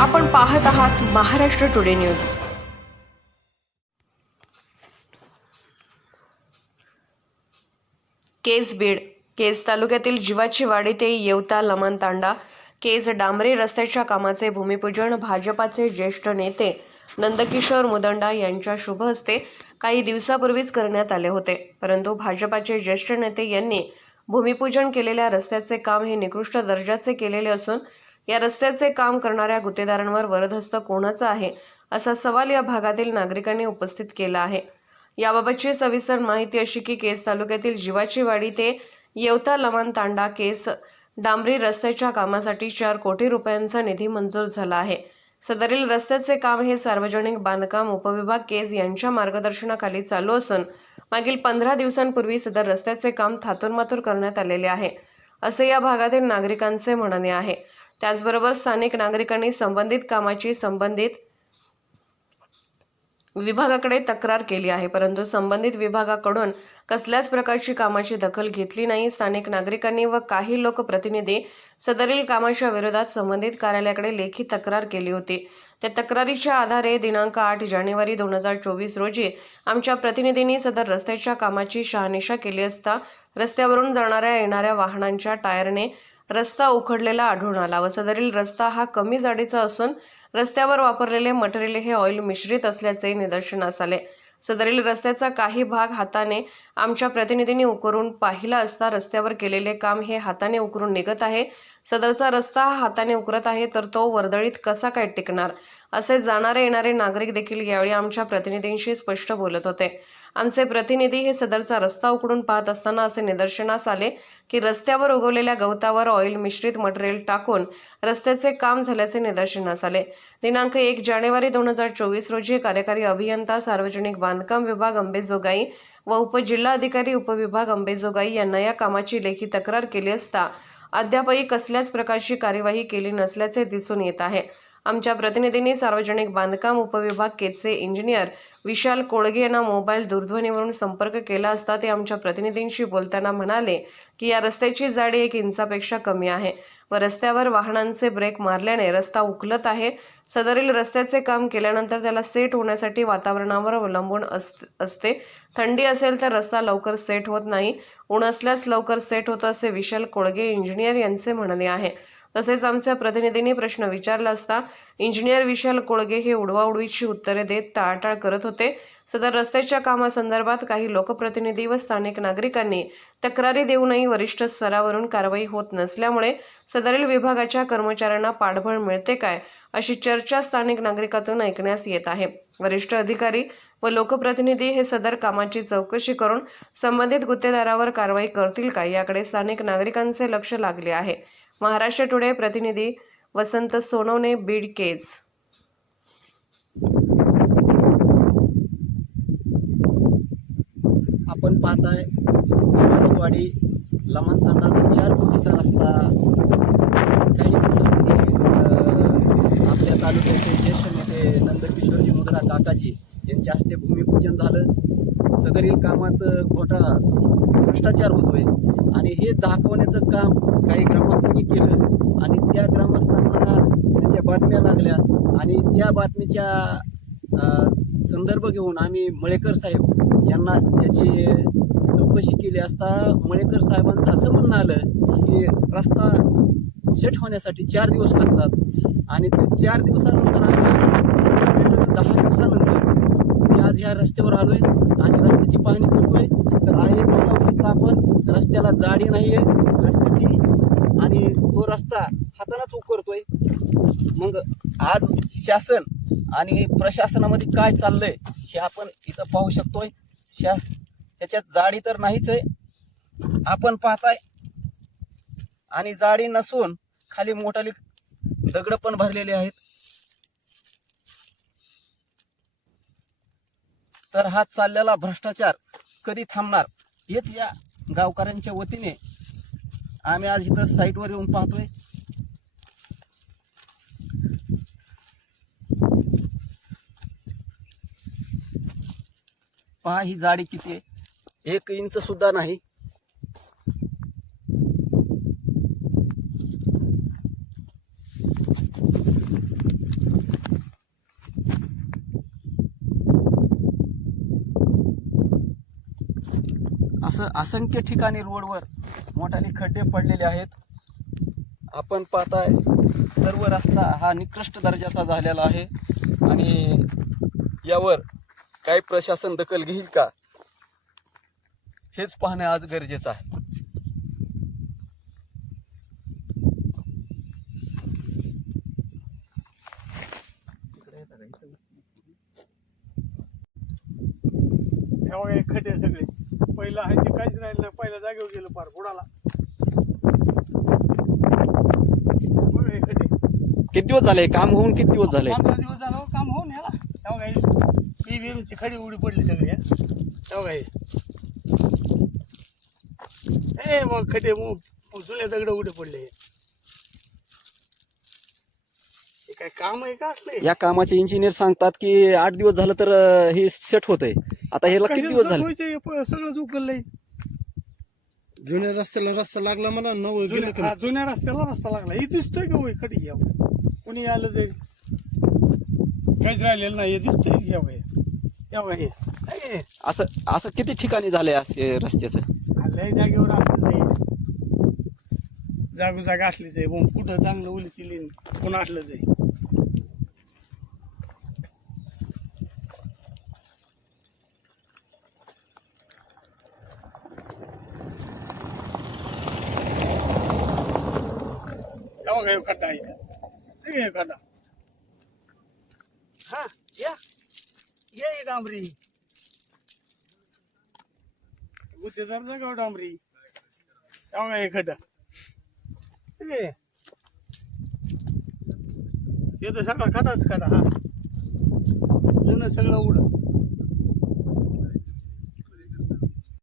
आपण पाहत आहात महाराष्ट्र टुडे न्यूज. केज बीड केज तालुक्यातील जीवाची वाडी ते येवता लमन तांडा केज डांबरी रस्त्याच्या कामाचे भूमिपूजन भाजपाचे ज्येष्ठ नेते नंदकिशोर मुदंडा यांच्या शुभ हस्ते काही दिवसापूर्वीच करण्यात आले होते. परंतु भाजपाचे ज्येष्ठ नेते यांनी भूमिपूजन केलेल्या रस्त्याचे काम हे निकृष्ट दर्जाचे केलेले असून या रस्त्याचे काम करणाऱ्या गुत्तेदारांवर वरदहस्त कोणाचा आहे असा सवाल या भागातील नागरिकांनी उपस्थित केला आहे. याबाबतची सविस्तर माहिती अशी की केस तालुक्यातील जीवाचीवाडी ते येवता लमन तांडा केस डांबरी रस्त्याच्या कामासाठी चार कोटी रुपयांचा निधी मंजूर झाला आहे. सदरील रस्त्याचे काम हे सार्वजनिक बांधकाम उपविभाग केस यांच्या मार्गदर्शनाखाली चालू असून मागील पंधरा दिवसांपूर्वी सदर रस्त्याचे काम थातूरमातूर करण्यात आलेले आहे असे या भागातील नागरिकांचे म्हणणे आहे. त्याचबरोबर स्थानिक नागरिकांनी संबंधित कामाची संबंधित विभागाकडे तक्रार केली आहे. परंतु संबंधित विभागाकडून कसल्याच प्रकारची कामाची दखल घेतली नाही. स्थानिक नागरिकांनी व काही लोकप्रतिनिधी सदरील कामाच्या विरोधात संबंधित कार्यालयाकडे लेखी तक्रार केली होती. त्या तक्रारीच्या आधारे दिनांक आठ जानेवारी दोन हजार चोवीस रोजी आमच्या प्रतिनिधींनी सदर रस्त्याच्या कामाची शहानिशा केली असता रस्त्यावरून जाणाऱ्या येणाऱ्या वाहनांच्या टायरने रस्ता उखडलेला आढळून आला. व सदरील रस्ता हा कमी जाडीचा असून रस्त्यावर वापरलेले मटेरियल हे ऑइल मिश्रित असल्याचे निदर्शनास आले. सदरील रस्त्याचा काही भाग हाताने आमच्या प्रतिनिधींनी उकरून पाहिला असता रस्त्यावर केलेले काम हे हाताने उकरून निघत आहे. सदरचा रस्ता हाताने उकरत आहे तर तो वर्दळीत कसा काय टिकणार? असे जाणारे येणारे नागरिक देखील यावेळी आमच्या प्रतिनिधींशी स्पष्ट बोलत होते. आमचे प्रतिनिधी हे सदरचा रस्ता उकडून पाहत असताना असे निदर्शनास आले की रस्त्यावर उगवलेल्या गवतावर ऑइल मिश्रित मटेरियल टाकून रस्त्याचे काम झाल्याचे निदर्शनास आले. दिनांक एक जानेवारी दोन हजार चोवीस रोजी कार्यकारी अभियंता सार्वजनिक बांधकाम विभाग अंबेजोगाई व उपजिल्हाधिकारी उपविभाग अंबेजोगाई यांना या कामाची लेखी तक्रार केली असता अद्यापही कसल्याच प्रकारची कार्यवाही केली नसल्याचे दिसून येत आहे. आमच्या प्रतिनिधींनी सार्वजनिक बांधकाम उपविभाग केचे इंजिनियर विशाल कोळगे यांना मोबाईल दूरध्वनीवरून संपर्क केला असता ते आमच्या प्रतिनिधींशी बोलताना म्हणाले की या रस्त्याची जाडी एक इंचापेक्षा कमी आहे व रस्त्यावर वाहनांचे ब्रेक मारल्याने रस्ता उकलत आहे. सदरील रस्त्याचे काम केल्यानंतर त्याला सेट होण्यासाठी वातावरणावर अवलंबून अस- असते. थंडी असेल तर रस्ता लवकर सेट होत नाही. ऊन असल्यास लवकर सेट होतं असे विशाल कोळगे इंजिनियर यांचे म्हणणे आहे. तसेच आमच्या प्रतिनिधींनी प्रश्न विचारला असता इंजिनियर विशाल कोळगे हे उडवाउडवीची उत्तरे देत टाळाटाळ करत होते. सदर रस्त्याच्या कामासंदर्भात काही लोकप्रतिनिधी व स्थानिक नागरिकांनी तक्रारी देऊनही वरिष्ठ स्तरावरून कारवाई होत नसल्यामुळे सदरील विभागाच्या कर्मचाऱ्यांना पाठबळ मिळते काय अशी चर्चा स्थानिक नागरिकातून ऐकण्यास येत आहे. वरिष्ठ अधिकारी व लोकप्रतिनिधी हे सदर कामाची चौकशी करून संबंधित गुत्तेदारावर कारवाई करतील का याकडे स्थानिक नागरिकांचे लक्ष लागले आहे. महाराष्ट्र टुडे प्रतिनिधी वसंत सोनवणे बीड केज. आपण पाहताय शिवाजीवाडी लमन तांडाचा चार कोटीचा रस्ता काही दिवसांनी आपल्या तालुक्याचे ज्येष्ठ नेते नंदकिशोरजी मुद्रा काकाजी यांच्या हस्ते भूमिपूजन झालं. सदरील कामात घोटाळा भ्रष्टाचार होतोय आणि हे दाखवण्याचं काम काही ग्रामस्थांनी केलं. आणि त्या ग्रामस्थांना त्याच्या बातम्या लागल्या. आणि त्या बातमीच्या संदर्भ घेऊन आम्ही मळेकर साहेब यांना याची चौकशी केली असता मळेकर साहेबांचं असं म्हणणं आलं की रस्ता सेट होण्यासाठी चार दिवस लागतात. आणि ते चार दिवसानंतर आम्ही दहा दिवसानंतर मी आज ह्या रस्त्यावर आलो आहे आणि रस्त्याची पाहणी करतोय. तर आहे बघा आपण रस्त्याला जाडी नाही आहे रस्त्याची रस्ता हातानंच उकरतोय मग आज शासन आणि प्रशासनामध्ये काय चाललंय हे आपण इथं पाहू शकतोय. शा त्याच्यात जाडी तर नाहीच आहे. आपण पाहताय. आणि जाडी नसून खाली मोठाली दगड पण भरलेले आहेत. तर हा चाललेला भ्रष्टाचार कधी थांबणार हेच या गावकऱ्यांच्या वतीने आम्ही आज इथं साईटवर येऊन पाहतोय. पहा ही जाडी किती आहे? एक इंच सुद्धा नाही. असं असंख्य ठिकाणी रोडवर मोठाले खड्डे पडलेले आहेत. आपण पाहताय सर्व रस्ता हा निकृष्ट दर्जाचा झालेला आहे. आणि यावर काही प्रशासन दखल घेईल का? हेच पाहणं आज गरजेचं आहे. खड्डे सगळे. पहिलं आहे ते काहीच राहिलं नाही. पहिल्या जागेवर गेलं पार बुडाला. हे किती दिवस झाले? काम होऊन किती दिवस झाले? पंधरा दिवस झालं हो, काम होऊन ह्याला ह्या बघा हे बीमची खडी उडी पडली सगळी ह्या ह्या बघा हे ए मग खड्डे मग जुने दगड उडे पडले. हे हे काय काम आहे का असले? या कामाचे इंजिनियर सांगतात की आठ दिवस झालं तर अं, हे सेट होत आहे आता ह्याला किती दिवस झाले? सगळंच उकललंय जुन्या रस्त्याला रस्ता लागला मला नवं गेलं जुन्या हा, रस्त्याला रस्ता लागला. हे दिसतोय का होय? खडी या कुणी आलं तरी. काहीच राहिलेलं नाही. हे दिसतंय या वय या वय हे? असं असं किती ठिकाणी झाले असे रस्त्याचं? लय जागेवर असलीच आहे. जागोजाग असलीच आहे. मग कुठं चांगलं उली चिली कोण असलंच आहे? बघा ह्यो इथं. ठीक आहे. ह्यो हा या. ये डांबरी. गुत्तेदार जागा डांबरी. या बघा हे ठीक आहे हे तर सगळा खडाच खडा हा. जुनं सगळं उड